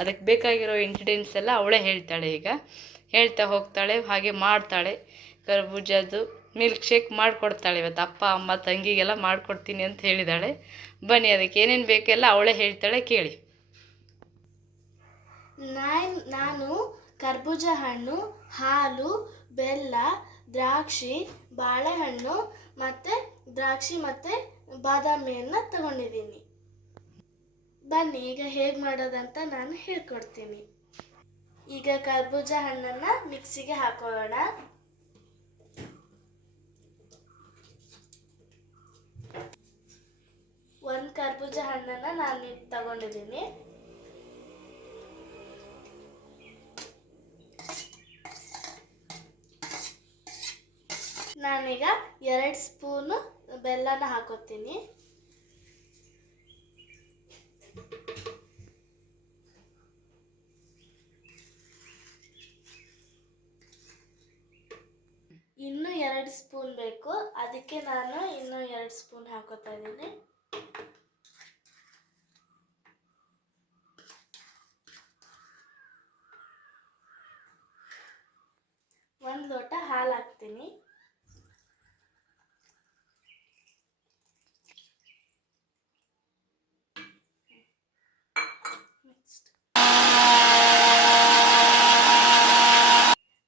ಅದಕ್ಕೆ ಬೇಕಾಗಿರೋ ಇಂಗ್ರೀಡಿಯೆಂಟ್ಸ್ ಎಲ್ಲ ಅವಳೇ ಹೇಳ್ತಾಳೆ. ಈಗ ಹೇಳ್ತಾ ಹೋಗ್ತಾಳೆ, ಹಾಗೆ ಮಾಡ್ತಾಳೆ. ಕರ್ಬೂಜದ್ದು ಮಿಲ್ಕ್ ಶೇಕ್ ಮಾಡಿಕೊಡ್ತಾಳೆ ಇವತ್ತು. ಅಪ್ಪ ಅಮ್ಮ ತಂಗಿಗೆಲ್ಲ ಮಾಡಿಕೊಡ್ತೀನಿ ಅಂತ ಹೇಳಿದಾಳೆ. ಬನ್ನಿ, ಅದಕ್ಕೆ ಏನೇನು ಬೇಕೆಲ್ಲ ಅವಳೇ ಹೇಳ್ತಾಳೆ, ಕೇಳಿ. ನಾನು ಕರ್ಬೂಜ ಹಣ್ಣು, ಹಾಲು, ಬೆಲ್ಲ, ದ್ರಾಕ್ಷಿ, ಬಾಳೆಹಣ್ಣು ಮತ್ತು ದ್ರಾಕ್ಷಿ ಮತ್ತು ಬಾದಾಮಿಯನ್ನು ತಗೊಂಡಿದ್ದೀನಿ. ಬನ್ನಿ ಈಗ ಹೇಗೆ ಮಾಡೋದಂತ ನಾನು ಹೇಳ್ಕೊಡ್ತೀನಿ. ಈಗ ಕರ್ಬೂಜ ಹಣ್ಣನ್ನು ಮಿಕ್ಸಿಗೆ ಹಾಕೊಳ್ಳೋಣ. ಒಂದು ಕರ್ಬೂಜ ಹಣ್ಣನ್ನು ನಾನು ತಗೊಂಡಿದ್ದೀನಿ. ನಾನೀಗ 2 ಸ್ಪೂನು ಬೆಲ್ಲನ ಹಾಕೋತೀನಿ. ಇನ್ನೂ 2 ಸ್ಪೂನ್ ಬೇಕು, ಅದಕ್ಕೆ ನಾನು ಇನ್ನೂ 2 ಸ್ಪೂನ್ ಹಾಕೋತಾ ಇದ್ದೀನಿ. ಒಂದು ಲೋಟ ಹಾಲು ಹಾಕ್ತೀನಿ.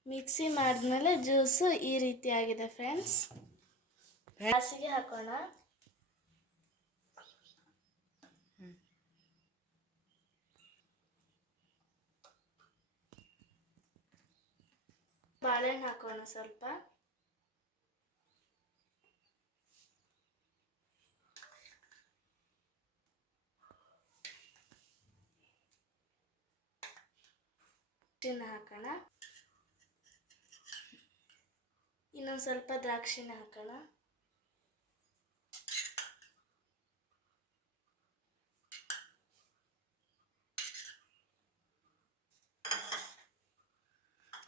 ಮಿಕ್ಸಿ ಮಾಡಿದ್ಮೇಲೆ ಜ್ಯೂಸು ಈ ರೀತಿ ಆಗಿದೆ ಫ್ರೆಂಡ್ಸ್. ಗ್ಲಾಸಿಗೆ ಹಾಕೋಣ. ಬಾಳೆಹಣ್ಣು ಹಾಕೋಣ ಸ್ವಲ್ಪ. ಹಾಕೋಣ. ಇನ್ನೊಂದು ಸ್ವಲ್ಪ ದ್ರಾಕ್ಷಿನ ಹಾಕೋಣ.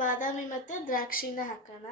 ಬಾದಾಮಿ ಮತ್ತು ದ್ರಾಕ್ಷಿನ ಹಾಕೋಣ.